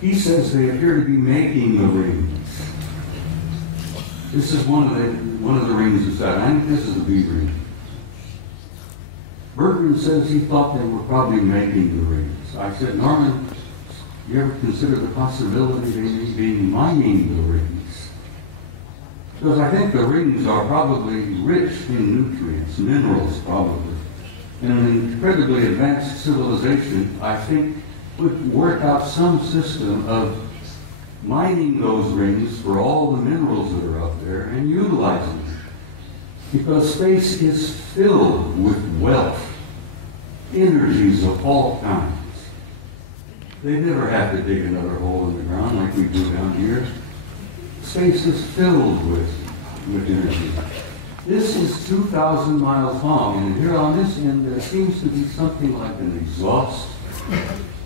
He says they appear to be making the rings. This is one of the rings of Saturn. I think this is a B ring. Bertrand says he thought they were probably making the rings. I said, Norman, you ever consider the possibility they may be mining the rings? Because I think the rings are probably rich in nutrients, minerals probably. And an incredibly advanced civilization, I think, would work out some system of mining those rings for all the minerals that are up there and utilizing them. Because space is filled with wealth, energies of all kinds. They never have to dig another hole in the ground like we do down here. Space is filled with energy. This is 2,000 miles long, and here on this end there seems to be something like an exhaust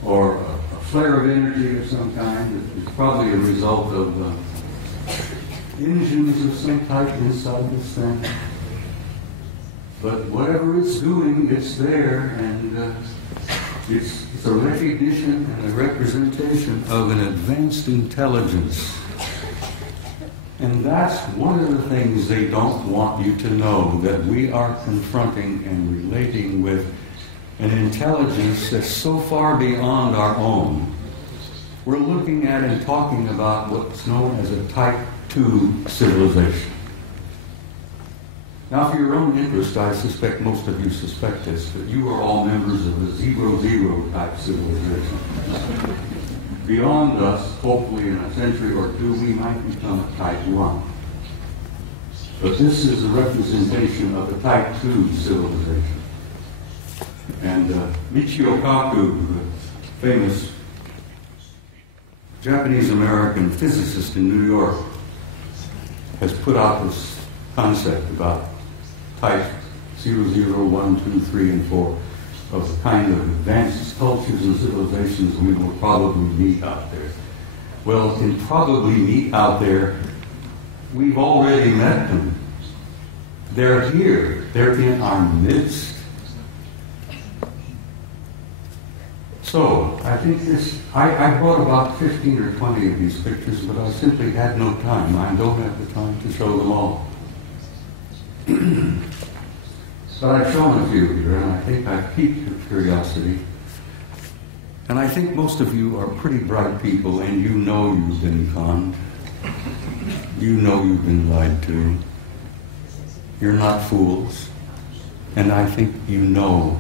or a flare of energy of some kind. It's probably a result of engines of some type inside this thing. But whatever it's doing, it's there, and it's a recognition and a representation of an advanced intelligence. And that's one of the things they don't want you to know, that we are confronting and relating with an intelligence that's so far beyond our own. We're looking at and talking about what's known as a Type 2 civilization. Now, for your own interest, I suspect most of you suspect this, that you are all members of a 0-0 type civilization. Beyond us, hopefully in a century or two, we might become a Type 1. But this is a representation of a Type 2 civilization. And Michio Kaku, the famous Japanese-American physicist in New York, has put out this concept about Type 0, 1, 2, 3, and 4 of the kind of advanced cultures and civilizations we will probably meet out there. Well, in probably meet out there, we've already met them. They're here. They're in our midst. So, I think I brought about 15 or 20 of these pictures, but I simply had no time. I don't have the time to show them all. But I've shown a few here, and I think I've piqued your curiosity. And I think most of you are pretty bright people, and you know you've been conned. You know you've been lied to. You're not fools. And I think you know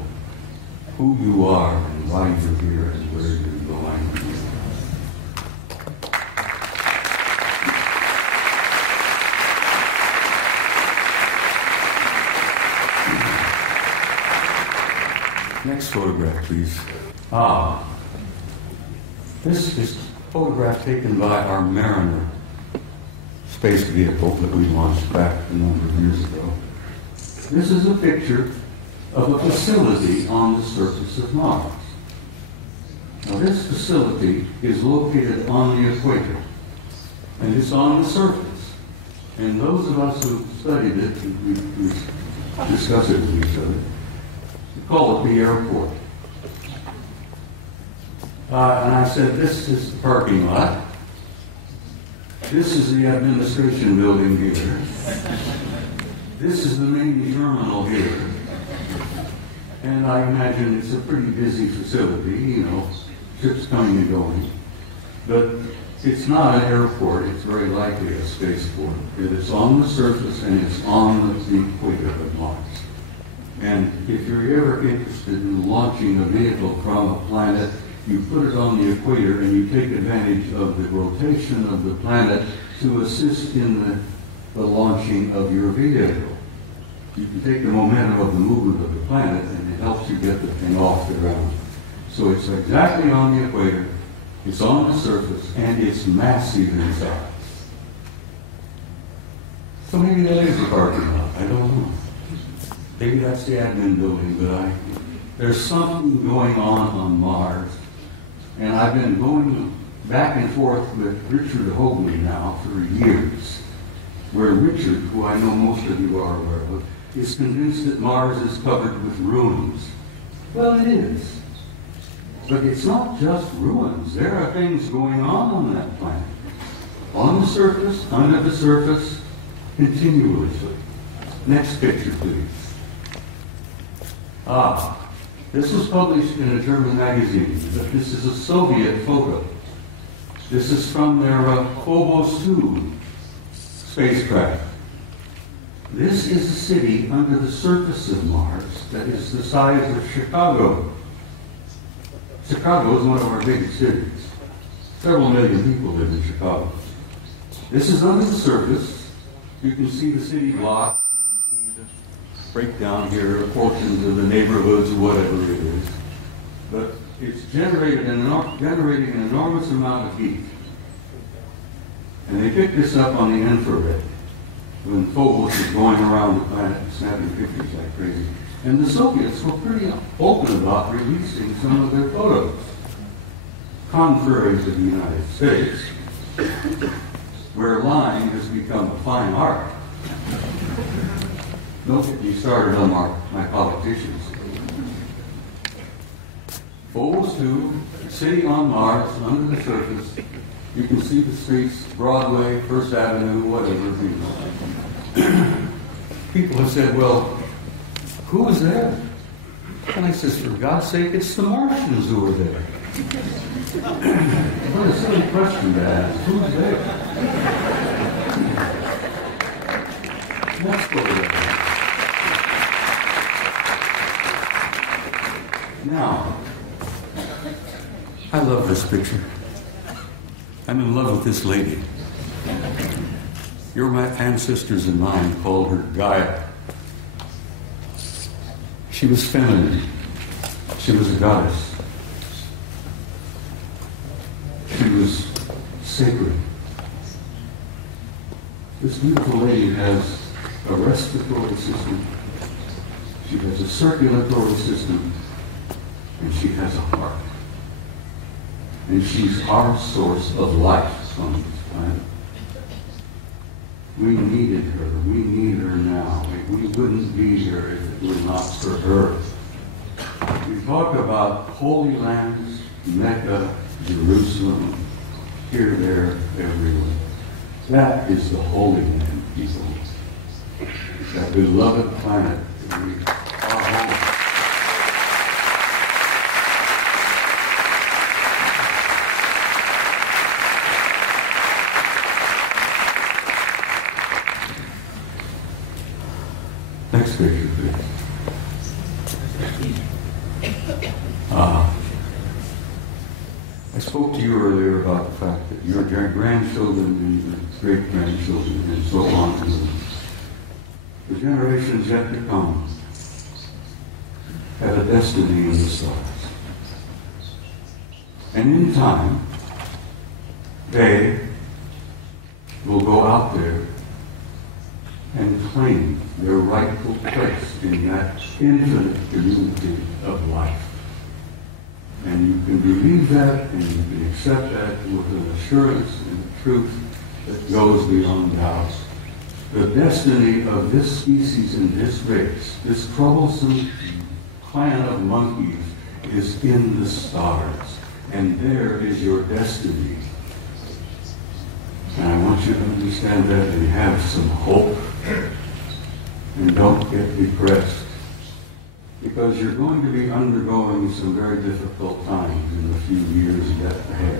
who you are and why you're here and where you're going. Next photograph, please. This is a photograph taken by our Mariner space vehicle that we launched back a number of years ago. This is a picture of a facility on the surface of Mars. Now, this facility is located on the equator, and it's on the surface. And those of us who studied it, we discuss it with each other, we call it the airport. And I said, this is the parking lot. This is the administration building here. This is the main terminal here. And I imagine it's a pretty busy facility, you know, ships coming and going. But it's not an airport, it's very likely a spaceport. It's on the surface and it's on the equator of Mars. And if you're ever interested in launching a vehicle from a planet, you put it on the equator and you take advantage of the rotation of the planet to assist in the launching of your vehicle. You can take the momentum of the movement of the planet and it helps you get the thing off the ground. So it's exactly on the equator, it's on the surface, and it's massive in size. So maybe that is a parking lot, I don't know. Maybe that's the admin building, but there's something going on Mars. And I've been going back and forth with Richard Hoagley now for years, where Richard, who I know most of you are aware of, is convinced that Mars is covered with ruins. Well, it is. But it's not just ruins. There are things going on that planet. On the surface, under the surface, continuously. Next picture, please. This was published in a German magazine, but this is a Soviet photo. This is from their Phobos 2 spacecraft. This is a city under the surface of Mars that is the size of Chicago. Chicago is one of our biggest cities. Several million people live in Chicago. This is under the surface. You can see the city block. You can see the breakdown here, portions of the neighborhoods, whatever it is. But it's generating an enormous amount of heat. And they picked this up on the infrared when Phobos was going around the planet and snapping pictures like crazy. And the Soviets were pretty open about releasing some of their photos, contrary to the United States, where lying has become a fine art. Don't get me started on my politicians. Phobos 2, city on Mars, under the surface. You can see the streets, Broadway, First Avenue, whatever. People have said, well, who was there? And I says, for God's sake, it's the Martians who were there. What a silly question to ask. Who's there? Let's go there. Now, I love this picture. I'm in love with this lady. Your ancestors and mine called her Gaia. She was feminine. She was a goddess. She was sacred. This beautiful lady has a respiratory system. She has a circulatory system. And she has a heart. And she's our source of life on this planet. We needed her. We need her now. We wouldn't be here if it were not for her. We talk about holy lands, Mecca, Jerusalem, here, there, everywhere. That is the Holy Land, people. That beloved planet that we are home. Next picture, please. I spoke to you earlier about the fact that your grandchildren and great-grandchildren and so on, the generations yet to come, have a destiny in the stars. And in time, they will go out there and claim their rightful place in that infinite community of life. And you can believe that, and you can accept that with an assurance and a truth that goes beyond doubt. The destiny of this species and this race, this troublesome clan of monkeys, is in the stars. And there is your destiny. And I want you to understand that and have some hope. And don't get depressed. Because you're going to be undergoing some very difficult times in the few years yet ahead.